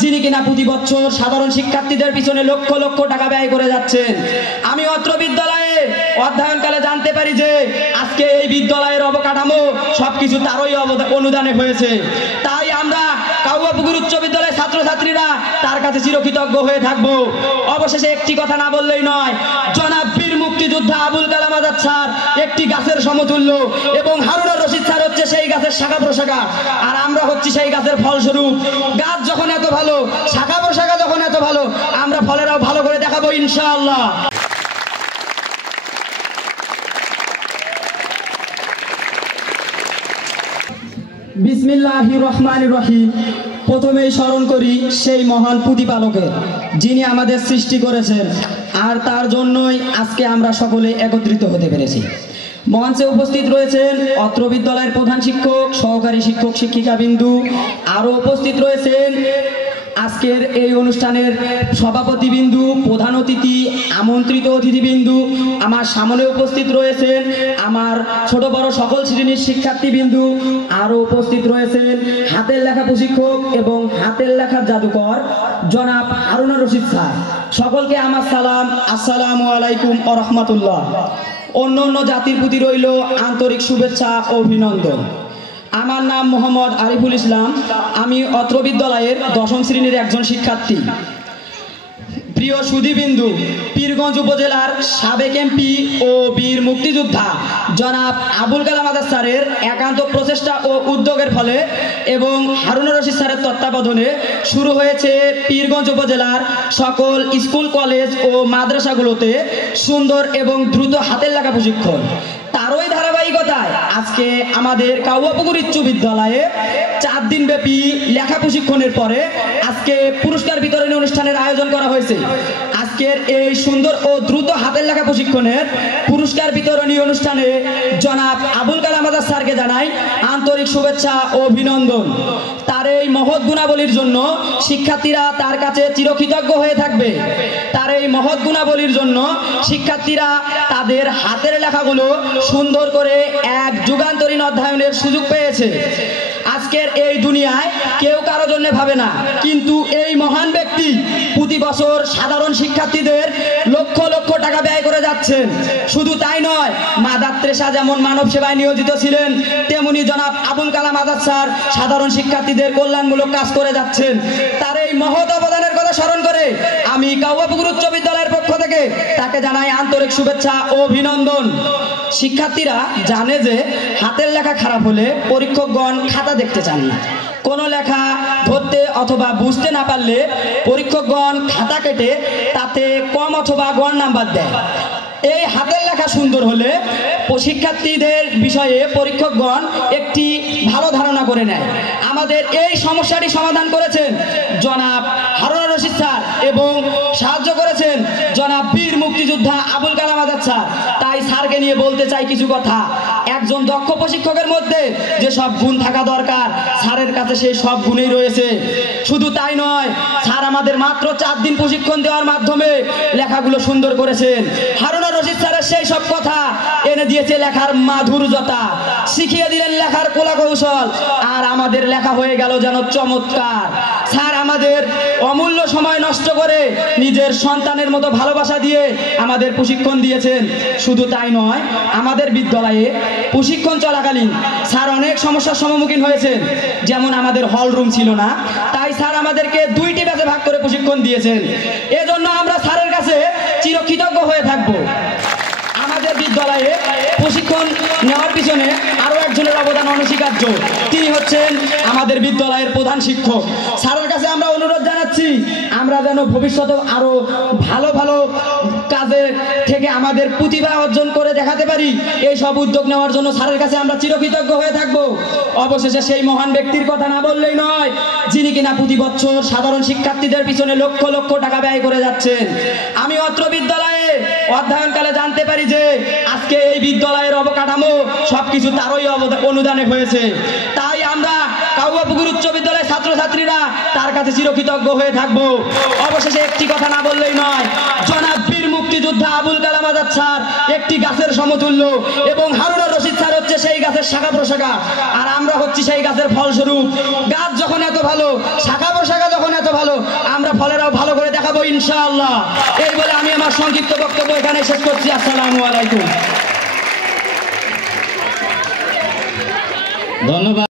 যিনি কিনা প্রতি বছর সাধারণ শিক্ষার্থীদের পিছনে লক্ষ লক্ষ টাকা ব্যয় করে যাচ্ছেন। আমি অত্র বিদ্যালয়ে অধ্যয়নকালে জানতে পারি যে আজকে এই বিদ্যালয়ের অবকাঠামো সবকিছু তারই অনুদানে হয়েছে। তাই আমরা কাউয়াপুকুর উচ্চ বিদ্যালয়ের ছাত্রছাত্রীরা তার কাছে চিরকৃতজ্ঞ হয়ে থাকবো। অবশেষে একটি কথা না বললেই নয়, জনাব বীর মুক্তিযোদ্ধা আবুল কালাম আজাদ স্যার একটি গাছের সমতুল্য এবং হারুনুর রশিদ স্যার হচ্ছে সেই গাছের শাখা প্রশাখা, আর আমরা হচ্ছি সেই গাছের ফলস্বরূপ। গাছ যখন এত ভালো, শাখা প্রশাখা যখন এত ভালো, আমরা ফলেরাও ভালো করে দেখাবো ইনশাআল্লাহ। বিসমিল্লাহির রহমানির রহিম। প্রথমেই স্মরণ করি সেই মহান প্রতিপালকে, যিনি আমাদের সৃষ্টি করেছেন, আর তার জন্যই আজকে আমরা সকলে একত্রিত হতে পেরেছি। মঞ্চে উপস্থিত রয়েছেন অত্র বিদ্যালয়ের প্রধান শিক্ষক, সহকারী শিক্ষক, শিক্ষিকাবিন্দু। আরও উপস্থিত রয়েছেন আজকের এই অনুষ্ঠানের সভাপতিবিন্দু, প্রধান অতিথি, আমন্ত্রিত অতিথিবিন্দু। আমার সামনে উপস্থিত রয়েছেন আমার ছোট বড় সকল শ্রেণীর শিক্ষার্থীবিন্দু। আরও উপস্থিত রয়েছেন হাতের লেখা প্রশিক্ষক এবং হাতের লেখার জাদুকর জনাব হারুনুর রশিদ স্যার। সকলকে আমার সালাম, আসসালামু আলাইকুম ওয়া রাহমাতুল্লাহ। অন্য অন্য জাতির প্রতি রইল আন্তরিক শুভেচ্ছা ও অভিনন্দন। আমার নাম মোহাম্মদ আরিফুল ইসলাম। আমি অত্র বিদ্যালয়ের ১০ম শ্রেণীর একজন শিক্ষার্থী। প্রিয় সুধীবিন্দু, পীরগঞ্জ উপজেলার সাবেক এমপি ও বীর মুক্তিযোদ্ধা জনাব আবুল কালাম আজাদ স্যারের একান্ত প্রচেষ্টা ও উদ্যোগের ফলে এবং হারুনুর রশিদ স্যারের তত্ত্বাবধানে শুরু হয়েছে পীরগঞ্জ উপজেলার সকল স্কুল, কলেজ ও মাদ্রাসাগুলোতে সুন্দর এবং দ্রুত হাতের লেখা প্রশিক্ষণ। তারই ধারাবাহিকতায় আজকে আমাদের কাউয়াপুকুর উচ্চ বিদ্যালয়ে 4 দিন ব্যাপী লেখা প্রশিক্ষণের পরে আজকে পুরস্কার বিতরণী অনুষ্ঠানের আয়োজন করা হয়েছে। আজকের এই সুন্দর ও দ্রুত হাতের লেখা প্রশিক্ষণের পুরস্কার বিতরণী অনুষ্ঠানে জনাব আবুল কালাম আজাদ স্যারকে জানাই আন্তরিক শুভেচ্ছা ও অভিনন্দন। তার এই মহৎ গুণাবলীর জন্য শিক্ষার্থীরা তার কাছে চিরকৃতজ্ঞ হয়ে থাকবে। তার এই মহৎ গুণাবলীর জন্য শিক্ষার্থীরা তাদের হাতের লেখাগুলো সুন্দর করে এক যুগান্তরীণ অধ্যয়নের সুযোগ পেয়েছে। আজকের এই দুনিয়ায় কেউ কারো জন্য ভাবে না, কিন্তু এই মহান ব্যক্তি প্রতি বছর সাধারণ শিক্ষার্থীদের লক্ষ লক্ষ টাকা ব্যয় করে যাচ্ছেন। শুধু তাই নয়, মাদার তেরেসা যেমন মানব সেবায় নিয়োজিত ছিলেন, তেমনি জনাব আবুল কালাম আজাদ স্যার সাধারণ শিক্ষার্থীদের কল্যাণমূলক কাজ করে যাচ্ছেন। তার এই মহৎ অবদানের কথা স্মরণ করে আমি কাউয়াপুকুর উচ্চ বিদ্যালয়ের পক্ষ থেকে তাকে জানাই আন্তরিক শুভেচ্ছা ও অভিনন্দন। শিক্ষার্থীরা জানে যে হাতের লেখা খারাপ হলে পরীক্ষকগণ খাতা দেখতে চান না। কোনো লেখা ধরতে অথবা বুঝতে না পারলে পরীক্ষকগণ খাতা কেটে তাতে কম অথবা গড় নাম্বার দেয়। এই হাতের লেখা সুন্দর হলে শিক্ষার্থীদের বিষয়ে পরীক্ষকগণ একটি ভালো ধারণা করে নেয়। আমাদের এই সমস্যাটি সমাধান করেছেন জনাব হারুনুর রশিদ স্যার এবং সাহায্য করেছেন জনাব বীর মুক্তিযোদ্ধা আবুল কালাম আজাদ স্যার। তাই স্যারকে নিয়ে বলতে চাই কিছু কথা। একজন দক্ষ প্রশিক্ষকের মধ্যে যে সব গুণ থাকা দরকার, স্যারের কাছে সেই সব গুণই রয়েছে। শুধু তাই নয়, স্যার আমাদের মাত্র 4 দিন প্রশিক্ষণ দেওয়ার মাধ্যমে লেখাগুলো সুন্দর করেছেন। হারুনুর রশিদ স্যারের সেই সব কথা এনে দিয়েছে লেখার মাধুর্যতা, শিখিয়ে দিলেন লেখার কলা কৌশল, আর আমাদের লেখা হয়ে গেল যেন চমৎকার। স্যার আমাদের অমূল্য সময় নষ্ট করে নিজের সন্তানের মতো ভালোবাসা দিয়ে আমাদের প্রশিক্ষণ দিয়েছেন। শুধু তাই নয়, আমাদের বিদ্যালয়ে প্রশিক্ষণ চলাকালীন স্যার অনেক সমস্যার সম্মুখীন হয়েছেন। যেমন আমাদের হল রুম ছিল না, তাই স্যার আমাদেরকে 2টি ব্যাচে ভাগ করে প্রশিক্ষণ দিয়েছেন। এজন্য আমরা স্যারের কাছে চিরকৃতজ্ঞ হয়ে থাকবো। আমাদের বিদ্যালয়ে প্রশিক্ষণ নেওয়ার পিছনে আরও একজনের অবদান অনস্বীকার্য। তিনি হচ্ছেন আমাদের বিদ্যালয়ের প্রধান শিক্ষক। স্যারের কাছে আমরা অনুরোধ জানাচ্ছি, আমরা যেন ভবিষ্যতে আরও ভালো ভালো কাজে থেকে আমাদের প্রতিভা অর্জন করে দেখাতে পারি। এই সব উদ্যোগ নেওয়ার জন্য স্যারের কাছে আমরা চিরকৃতজ্ঞ হয়ে থাকবো। অবশেষে সেই মহান ব্যক্তির কথা না বললেই নয়, যিনি কিনা প্রতি বছর সাধারণ শিক্ষার্থীদের পিছনে লক্ষ লক্ষ টাকা ব্যয় করে যাচ্ছেন। আমি অত্র বিদ্যালয়ে অধ্যয়নকালে জানতে পারি যে আজকে এই বিদ্যালয়ের অবকাঠামো সবকিছু তারই অনুদানে হয়েছে। তাই আমরা কাউয়াপুকুর উচ্চ বিদ্যালয়ের ছাত্রছাত্রীরা তার কাছে চিরকৃতজ্ঞ হয়ে থাকবো। অবশেষে একটি কথা না বললেই নয়, জনাব বীর মুক্তিযোদ্ধা আবুল কালাম আজাদ স্যার একটি গাছের সমতুল্য এবং হারুনুর রশিদ স্যার হচ্ছে সেই গাছের শাখা প্রশাখা, আর আমরা হচ্ছি সেই গাছের ফলস্বরূপ। গাছ যখন এত ভালো, শাখা প্রশাখা যখন এত ভালো, ফলেরাও ভালো করে দেখাবো ইনশাআল্লাহ। এই বলে আমি আমার সংক্ষিপ্ত বক্তব্য এখানে শেষ করছি। আসসালামু আলাইকুম। ধন্যবাদ।